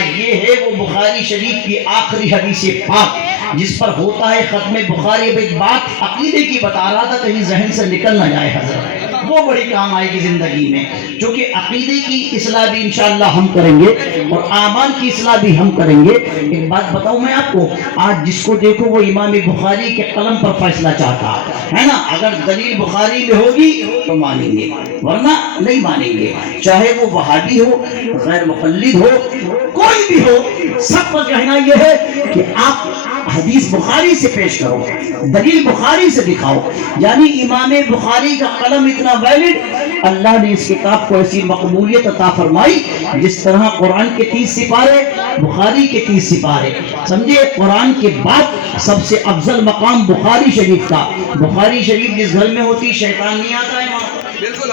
آج یہ ہے وہ بخاری شریف کی آخری حدیث پاک جس پر ہوتا ہے ختم بخاری۔ اب ایک بات عقیدے کی بتا رہا تھا، کہیں ذہن سے نکل نہ جائے حضرت، وہ بڑی کام آئے گی زندگی میں، چونکہ عقیدے کی اصلاح بھی انشاءاللہ ہم کریں گے اور اعمال کی اصلاح بھی ہم کریں گے۔ ایک بات بتاؤں میں آپ کو، آج جس کو دیکھو وہ امام بخاری کے قلم پر فیصلہ چاہتا ہے نا، اگر دلیل بخاری میں ہوگی تو مانیں گے ورنہ نہیں مانیں گے، چاہے وہ وہابی ہو، غیر مقلد ہو، کوئی بھی ہو، سب کا کہنا یہ ہے کہ آپ حدیث بخاری سے پیش کرو، دلیل بخاری سے دکھاؤ۔ یعنی امام بخاری کا قلم اتنا ویلڈ، اللہ نے اس کتاب کو ایسی مقبولیت عطا فرمائی جس طرح قرآن کے 30 سپارے، بخاری کے 30 سپارے، سمجھے؟ قرآن کے بعد سب سے افضل مقام بخاری شریف کا۔ بخاری شریف جس گھر میں ہوتی شیطان نہیں آتا ہے وہاں، بالکل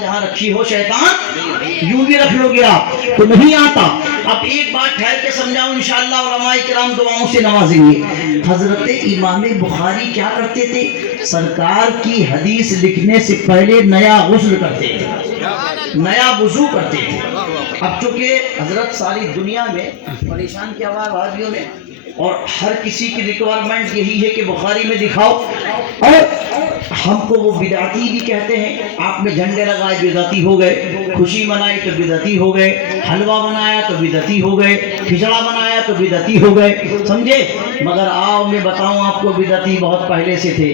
جہاں رکھی ہو شیطان یوں بھی رکھ لو گے آپ تو نہیں آتا۔ اب ایک بات ٹھہر کے سمجھاؤ، انشاءاللہ علماء کرام دعاؤں سے نوازیں گے۔ حضرت امام بخاری کیا کرتے تھے؟ سرکار کی حدیث لکھنے سے پہلے نیا غسل کرتے تھے، نیا وضو کرتے تھے۔ اب چونکہ حضرت ساری دنیا میں پریشان کیا ہوا وہابیوں نے، اور ہر کسی کی ریکوائرمنٹ یہی ہے کہ بخاری میں دکھاؤ، اور ہم کو وہ بدعتی بھی کہتے ہیں۔ آپ نے جھنڈے لگائے بدعتی ہو گئے، خوشی منائی تو بدعتی ہو گئے، حلوہ بنایا تو بدعتی ہو گئے، کھچڑا بنایا تو بدعتی ہو گئے، سمجھے؟ مگر آؤ میں بتاؤں آپ کو، بدعتی بہت پہلے سے تھے۔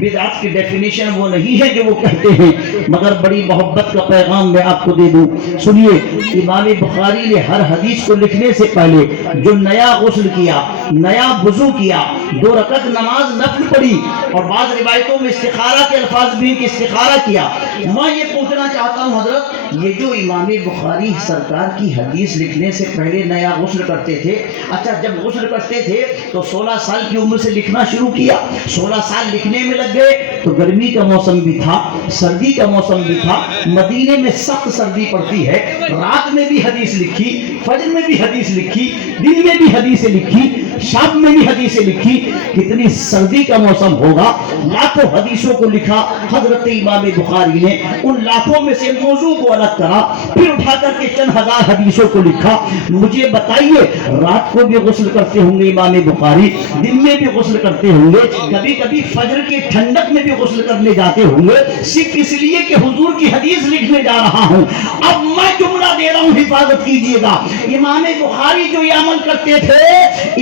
بدعت کی ڈیفینیشن وہ نہیں ہے جو وہ کہتے ہیں، مگر بڑی محبت کا پیغام میں آپ کو دے دوں، سنیے۔ امام بخاری نے ہر حدیث کو لکھنے سے پہلے جو نیا غسل کیا، نیا وضو کیا، 2 رکعت نماز نفل پڑھی، اور بعض روایتوں میں استخارہ کے الفاظ بھی کہ استخارہ کیا۔ میں یہ پوچھنا چاہتا ہوں حضرت، یہ جو امام بخاری سرکار کی حدیث لکھنے سے پہلے نیا غسل کرتے تھے، اچھا جب غسل کرتے تھے تو 16 سال کی عمر سے لکھنا شروع کیا، 16 سال لکھنے میں لگ گئے تو گرمی کا موسم بھی تھا، سردی کا موسم بھی تھا، مدینے میں سخت سردی پڑتی ہے، رات میں بھی حدیث لکھی، فجر میں بھی حدیث لکھی، دن میں بھی حدیثیں لکھی، شام میں بھی حدیثیں لکھی، کتنی سردی کا موسم ہوگا، لاکھوں حدیثوں کو لکھا حضرت امام بخاری نے، ان لاکھوں میں سے موضوع کو الگ کرا، پھر اٹھا کر کے چند ہزار حدیثوں کو لکھا۔ مجھے بتائیے، رات کو بھی غسل کرتے ہوں گے امام بخاری، دن میں بھی غسل کرتے ہوں گے، کبھی کبھی فجر کی ٹھنڈک میں بھی غسل کرنے جاتے ہوں گے، صرف اس لیے کہ حضور کی حدیث لکھنے جا رہا ہوں۔ اب میں جملہ دے رہا ہوں، حفاظت کیجئے گا۔ امام بخاری جو یہ عمل کرتے تھے،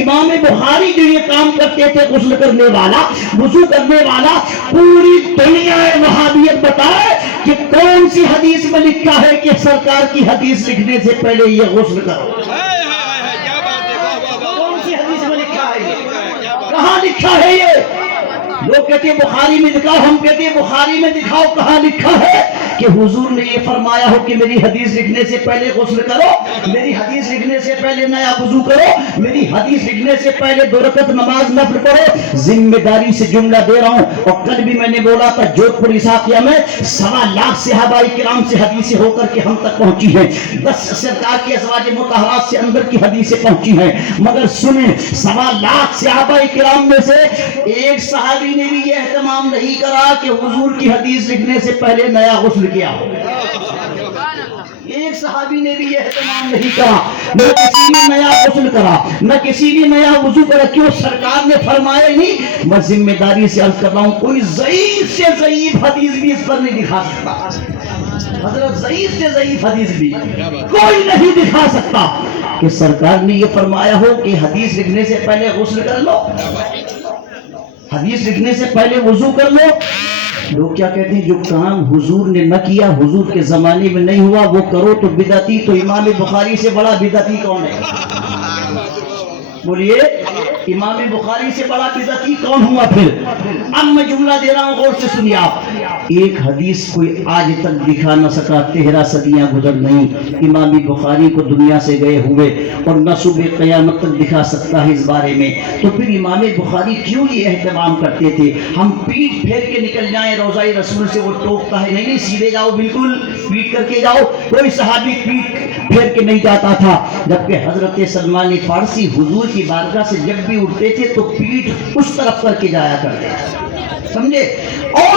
امام بخاری جو یہ کام کرتے تھے، غسل کرنے والا، وضو کرنے والا، پوری دنیا وہابیت بتائے کہ کون سی حدیث میں لکھا ہے کہ سرکار کی حدیث لکھنے سے پہلے یہ غسل کرو؟ کون سی حدیث میں لکھا ہے یہ؟ کہاں لکھا ہے یہ؟ لوگ کہتے ہیں بخاری میں دکھاؤ، ہم کہتے ہیں بخاری میں دکھاؤ کہاں لکھا ہے کہ حضور نے یہ فرمایا ہو کہ میری حدیث لکھنے سے پہلے غسل کرو، میری حدیث لکھنے سے پہلے نیا وضو کرو، میری حدیث لکھنے سے پہلے 2 رکعت نماز نفل پڑھو۔ ذمہ داری سے جملہ دے رہا ہوں، اور کل بھی میں نے بولا تھا جودھ پور عیساقیہ میں 1.25 لاکھ صحابہ کرام سے حدیثیں ہو کر کے ہم تک پہنچی ہیں، 10 سرکار کی ازواج مطہرات سے اندر کی حدیثیں پہنچی ہیں، مگر سنیں 1.25 لاکھ صحابہ کرام میں سے ایک صحابی نے بھی یہ اہتمام نہیں کرا کہ حضور کی حدیث لکھنے سے پہلے نیا غسل کیا ہو۔ ایک صحابی نے بھی یہ اہتمام نہیں کرا، نہ کسی نے نیا غسل کرا، نہ کسی نے نیا وضو کرا۔ کیوں؟ سرکار نے فرمایا نہیں۔ میں ذمہ داری سے عرض کر رہا ہوں، کوئی ضعیف سے ضعیف حدیث بھی اس پر نہیں دکھا سکتا، حضرت ضعیف سے ضعیف حدیث بھی کوئی نہیں دکھا سکتا کہ سرکار نے یہ فرمایا ہو کہ حدیث لکھنے سے پہلے غسل کر لو، حدیث لکھنے سے پہلے وضو کر لو۔ لوگ کیا کہتے ہیں؟ جو کام حضور نے نہ کیا، حضور کے زمانے میں نہیں ہوا، وہ کرو تو بدعتی۔ تو امام بخاری سے بڑا بدعتی کون ہے؟ بولیے، امام بخاری سے بڑا بدعتی کون ہوا پھر؟ اب میں جملہ دے رہا ہوں، غور سے سنیے آپ۔ ایک حدیث کوئی آج تک دکھا نہ سکا، 13 صدیاں گزر نہیں، امام بخاری کو دنیا سے گئے ہوئے، اور نہ صبح قیامت تک دکھا سکتا ہے اس بارے میں۔ تو پھر امام بخاری کیوں یہ اہتمام کرتے تھے؟ ہم پیٹ پھیر کے نکل جائیں، روضہ رسول سے وہ ٹوکتا ہے، نہیں سیدھے جاؤ، بالکل پیٹ کر کے جاؤ۔ کوئی صحابی پیٹ پھیر کے نہیں جاتا تھا، جبکہ حضرت سلمان فارسی حضور کی بارگاہ سے جب بھی اٹھتے تھے تو پیٹ اس طرف کر کے جایا کرتے تھے، سمجھے؟ اور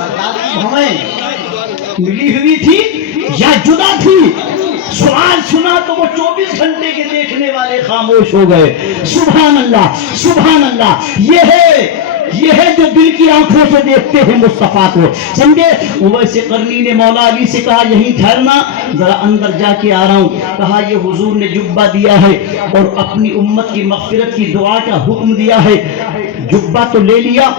سرکار کی بھویں ملی ہوئی تھی یا جدا تھی؟ سوال سنا تو وہ 24 گھنٹے کے دیکھنے والے خاموش ہو گئے. سبحان اللہ سبحان اللہ. یہ ہے جو دل کی آنکھوں سے دیکھتے ہیں مصطفیٰ کو. سمجھے؟ اویس قرنی نے مولا علی سے کہا یہیں ٹھہرنا، ذرا اندر جا کے آ رہا ہوں. کہا یہ حضور نے جبہ دیا ہے اور اپنی امت کی مغفرت کی دعا کا حکم دیا ہے. جبہ تو لے لیا،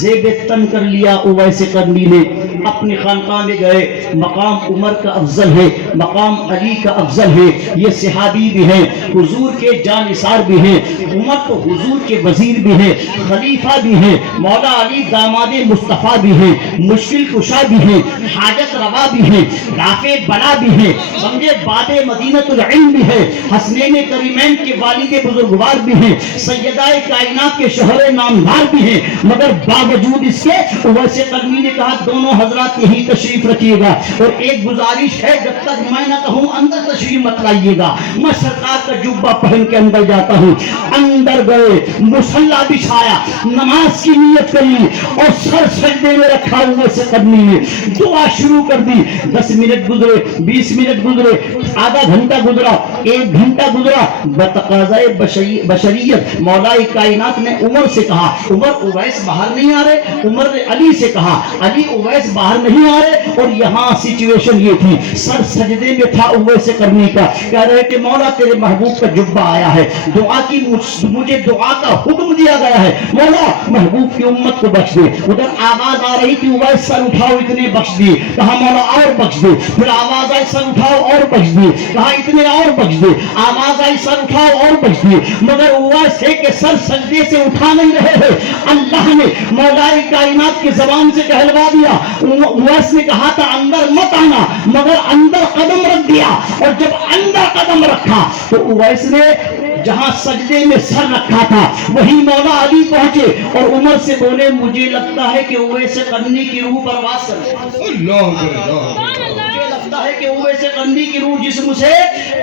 زیب تن کر لیا. اویس قرنی نے اپنی خانقاہ میں گئے. مقام عمر کا افضل ہے، مقام علی کا افضل ہے. یہ صحابی بھی ہیں، حضور کے جانثار بھی ہیں. عمر تو حضور کے وزیر بھی ہیں، خلیفہ بھی ہیں. مولا علی داماد مصطفیٰ بھی ہیں، مشکل کشا بھی ہیں، حاجت روا بھی ہیں، رافع بلا بھی ہیں. سمجھے؟ باب مدینۃ العلم بھی ہے، حسنین کریمین کے والد بزرگوار بھی ہیں، سیدہ کائنات کے شوہر نامدار بھی ہیں. مگر باوجود اس کے اویس قرنی نے کہا دونوں حضرات یہی تشریف رکھیے گا، اور ایک گزارش ہے جب تک میں نہ کہوں اندر تشریف مت لائیے گا. میں سرکار کا جبہ پہن کے اندر جاتا ہوں. اندر گئے، مصلی بچھایا، نماز کی نیت کری اور سر سجدے میں رکھا. اویس قرنی نے دعا شروع کر دی. 10 منٹ گزرے، 20 منٹ گزرے، آدھا گھنٹہ گزرا، 1 گھنٹہ گزرا. بتقاضائے بشریت مولا کائنات نے عمر سے کہا عمر اویس باہر نہیں آ رہے. عمر نے علی سے کہا علی اویس باہر نہیں آ رہے. اور یہاں سچویشن یہ تھی، سر سجدے میں تھا اویس قرنی کا. کہہ رہے کہ مولا تیرے محبوب کا جبہ آیا ہے، دعا کی مجھے دعا کا حکم دیا گیا ہے. مولا محبوب کی امت کو بخش دے. ادھر آواز آ رہی تھی اویس سر اٹھاؤ، اتنے بخش دیے. کہا مولا اور بخش دے. پھر آواز آئی سر اٹھاؤ اور بخش دیے. کہا اتنے اور بخش دے. آواز آئی سر اٹھاؤ اور بخش دیے. مگر اویس ہے کہ سر سجدے سے اٹھا نہیں رہے ہیں. اللہ نے مولا کائنات کی زبان سے کہلوا دیا. اویس نے کہا تھا اندر مت آنا، مگر اندر قدم رکھ دیا. اور جب اندر قدم رکھا تو اویس نے جہاں سجدے میں سر رکھا تھا وہی مولا علی پہنچے اور عمر سے بولے مجھے لگتا ہے کہ اویس قرنی کی روح پرواز کر گئی. مجھے لگتا ہے کہ اویس قرنی کی روح جسم سے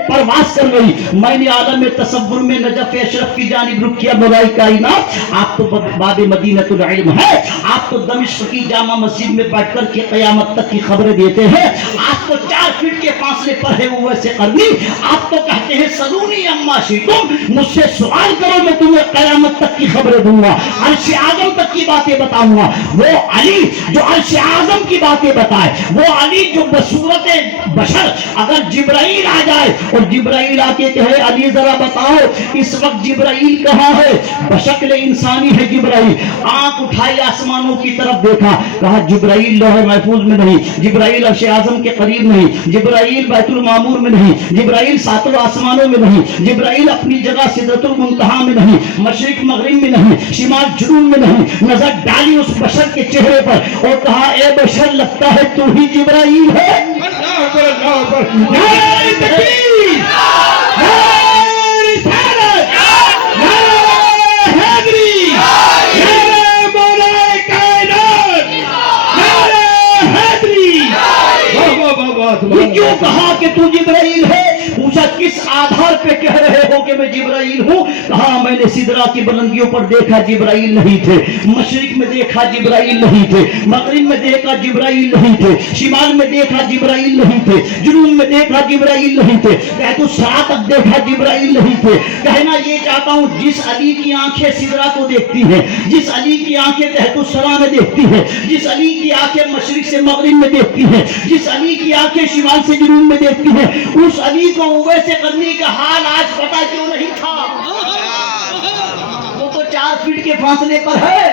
پرواز کر گئی. میں نے عالم تصور میں نجف اشرف کی جانب رخ کیا. مولا کائنات آپ تو باب مدینۃ العلم ہے، آپ تو دمشق کی جامع مسجد میں بیٹھ کر کے قیامت تک کی خبریں دیتے ہیں. آپ تو 4 فٹ کے فاصلے پر ہے اویس قرنی. آپ تو کہتے ہیں سلونی اما شئتم، مجھ سے سوال کرو میں تمہیں قیامت تک کی خبریں دوں گا، عرش اعظم تک کی باتیں بتاؤں گا. وہ علی جو عرش اعظم کی باتیں بتائے، وہ علی جو بصورت بشر اگر جبرائیل آ جائے اور جبرائیل آ کے کہے علی ذرا بتاؤ اس وقت جبرائیل کہاں ہے، بشکل انسانی ہے جبرائیل. آنکھ اٹھائی آسمانوں کی طرف دیکھا، کہا جبرائیل لوح محفوظ میں نہیں، جبرائیل عرش اعظم کے قریب نہیں، جبرائیل بیت المعمور میں نہیں، جبرائیل 7 آسمانوں میں نہیں، جبرائیل اپنی جگہ سدرۃ المنتہا میں نہیں، مشرق مغرب میں نہیں، شمال جنوب میں نہیں. نظر ڈالی اس بشر کے چہرے پر اور کہا اے بشر لگتا ہے تو ہی جبرائیل ہے. کیوں کہا کہ تو جبرائیل ہے؟ پوچھا کس آدھار پہ کہہ رہے ہو کہ میں جبرائیل ہوں؟ کہا میں نے سدرا کی بلندیوں پر دیکھا جبرائیل نہیں تھے، مشرق میں دیکھا جبرائیل نہیں تھے، مغرب میں دیکھا جبرائیل نہیں تھے، شمال میں دیکھا جبرائیل نہیں تھے، جنوب میں دیکھا جبرائیل نہیں تھے، تحت الثری تک دیکھا جبرائیل نہیں تھے. کہنا یہ چاہتا ہوں جس علی کی آنکھیں سدرا کو دیکھتی ہیں، جس علی کی آنکھیں تحت الثری میں دیکھتی ہیں، جس علی کی آنکھیں مشرق سے مغرب میں دیکھتی ہیں، جس علی کی آنکھیں شمال سے جنوب میں دیکھتی ہیں، اس علی کو اویس قرنی کا حال آج پتا کیوں نہیں تھا؟ وہ تو 4 فٹ کے فاصلے پر ہے.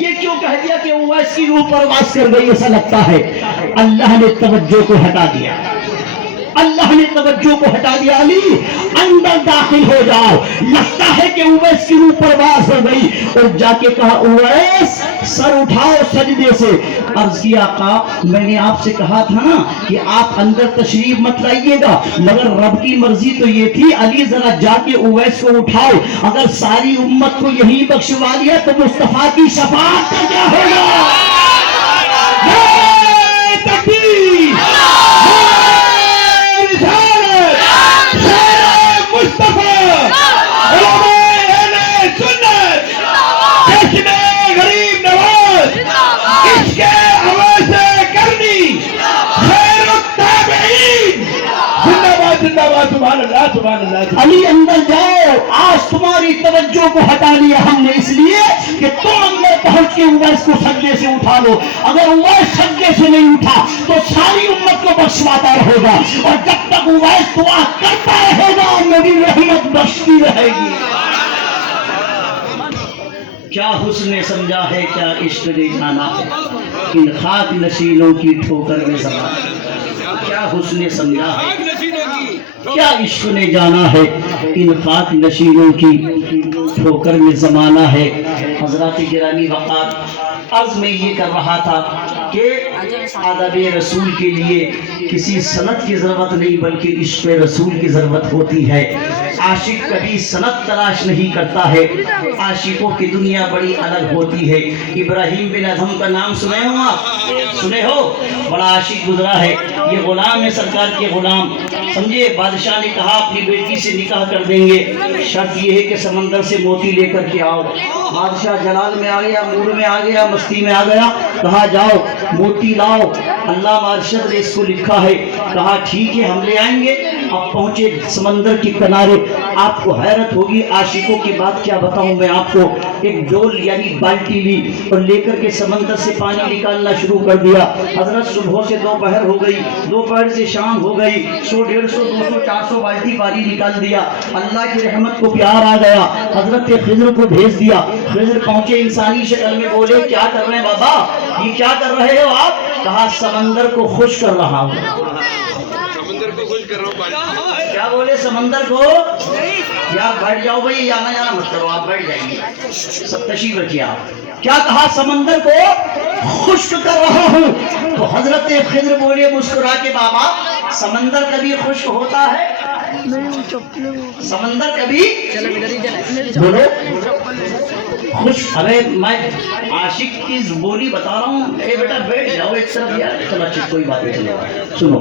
یہ کیوں کہہ دیا کہ اویس کی روح پرواز کر گئی؟ ایسا لگتا ہے اللہ نے توجہ کو ہٹا دیا. اللہ نے توجہ کو ہٹا دیا. علی اندر داخل ہو جاؤ. لگتا ہے کہ اویس کی روح پرواز ہو گئی اور جا کے کہا اویس سر اٹھاؤ سجدے سے. عرض کیا آقا میں نے آپ سے کہا تھا نا کہ آپ اندر تشریف مت لائیے گا، مگر رب کی مرضی تو یہ تھی علی ذرا جا کے اویس کو اٹھاؤ. اگر ساری امت کو یہی بخشوا لیا تو مصطفیٰ کی شفاعت کا کیا ہوگا؟ تکبیر! غریب نواز سبحان اللہ سبحان اللہ علی اندر جاؤ، آج تمہاری توجہ کو ہٹا لیا ہم نے اس لیے کہ تم اندر پہنچ کے اویس کو سجدے سے اٹھا لو. اگر اویس سجدے سے نہیں اٹھا تو ساری امت کو بخشواتا رہے گا، اور جب تک اویس دعا کرتا رہے گا میری رحمت بخشتی رہے گی. کیا حسن نے سمجھا ہے، کیا عشق نے جانا ہے، ان خاک نشینوں کی ٹھوکر میں زمانہ. کیا حسن نے سمجھا ہے، کیا عشق نے جانا ہے، ان خاک نشینوں کی ٹھوکر میں زمانہ ہے. حضرات گرامی وقار، عرض میں یہ کر رہا تھا کہ ادب رسول کے لیے کسی سند کی ضرورت نہیں بلکہ عشق رسول کی ضرورت ہوتی ہے. عاشق کبھی سند تلاش نہیں کرتا ہے، عاشقوں کی دنیا بڑی الگ ہوتی ہے. ابراہیم بن ادھم کا نام سنے ہو آپ؟ سنے ہو؟ بڑا عاشق گزرا ہے، یہ غلام ہے سرکار کے غلام. سمجھے، بادشاہ نے کہا اپنی بیٹی سے نکاح کر دیں گے، شرط یہ ہے کہ سمندر سے موتی لے کر کے آؤ. بادشاہ جلال میں آ گیا، موڈ میں آ گیا، مستی میں آ گیا، کہا جاؤ موتی لاؤ. اللہ مارشد نے اس کو لکھا ہے، کہا ٹھیک ہے ہم لے آئیں گے. اب پہنچے سمندر کے کنارے. آپ کو حیرت ہوگی، عاشقوں کی بات کیا بتاؤں میں آپ کو. ایک ڈول یعنی بالٹی لی اور لے کر کے سمندر سے پانی نکالنا شروع کر دیا. حضرت صبح سے دوپہر ہو گئی، دوپہر سے شام ہو گئی، 100 150 200 400 بالٹی پانی نکال دیا. اللہ کی رحمت کو پیار آ گیا، حضرت خضر کو بھیج دیا. خضر پہنچے انسانی شکل میں، بولے کیا کر رہے ہیں بابا، یہ کیا کر رہے ہو آپ؟ کہا سمندر کو خوش کر رہا ہوں. سمندر کو خوش کر رہا ہوں. کیا بولے؟ سمندر کو. یا بیٹھ جاؤ بھائی، جانا جانا مت کرو، آپ بیٹھ جائیے، سب تشریف رکھیے آپ. کیا کہا؟ سمندر کو خشک کر رہا ہوں. تو حضرت خضر بولے مسکرا کے، بابا سمندر کبھی خشک ہوتا ہے؟ سمندر کبھی بولو خشک. ارے میں عاشق کی بولی بتا رہا ہوں. اے بیٹا بیٹھ جاؤ ایک طرف یار. چلو اچھا کوئی بات نہیں، چلو سنو.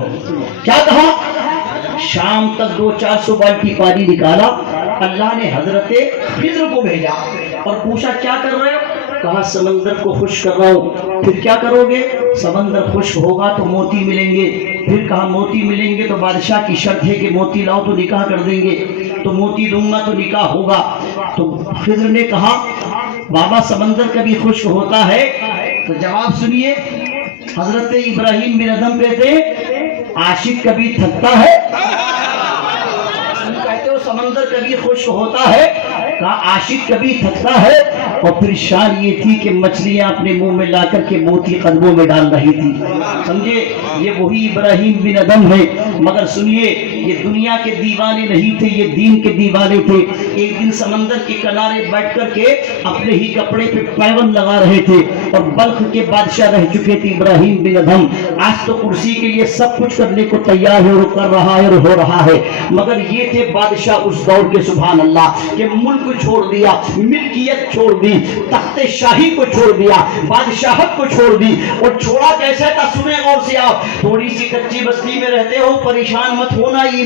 کیا کہا؟ شام تک 200-400 بالٹی پانی نکالا. اللہ نے حضرت خضر کو بھیجا اور پوچھا کیا کر رہے ہو؟ کہا سمندر کو خشک کر رہا ہوں. پھر کیا کرو گے؟ سمندر خشک ہوگا تو موتی ملیں گے. پھر کہا موتی ملیں گے تو بادشاہ کی شرط ہے کہ موتی لاؤ تو نکاح کر دیں گے. تو موتی دوں گا تو نکاح ہوگا. تو خضر نے کہا بابا سمندر کبھی خشک ہوتا ہے؟ تو جواب سنیے، حضرت ابراہیم بن ادھم کہتے عاشق کبھی تھکتا ہے؟ کہتے ہو سمندر کبھی خشک ہوتا ہے؟ کہا عاشق کبھی تھکتا ہے. اور پھر شان یہ تھی کہ مچھلیاں اپنے منہ میں لا کر کے موتی قدموں میں ڈال رہی تھی. سمجھے، یہ وہی ابراہیم بن ادھم ہے. مگر سنیے، یہ دنیا کے دیوانے نہیں تھے، یہ دین کے دیوانے تھے. ایک دن سمندر کے کنارے بیٹھ کر کے اپنے ہی کپڑے پہ پیون لگا رہے تھے، اور بلخ کے بادشاہ رہ چکے تھے ابراہیم بن ادھم. آج تو کرسی کے لیے سب کچھ کرنے کو تیار ہے اور کر رہا ہے اور ہو رہا ہے. مگر یہ تھے بادشاہ اس دور کے، سبحان اللہ، کہ ملک چھوڑ دیا، ملکیت چھوڑ دی، تخت شاہی کو چھوڑ دیا، بادشاہت کو چھوڑ دی. اور چھوڑا کیسے تھا؟ سنیں غور سے آپ. تھوڑی سی کچی بستی میں رہتے ہو، پریشان مت ہونا،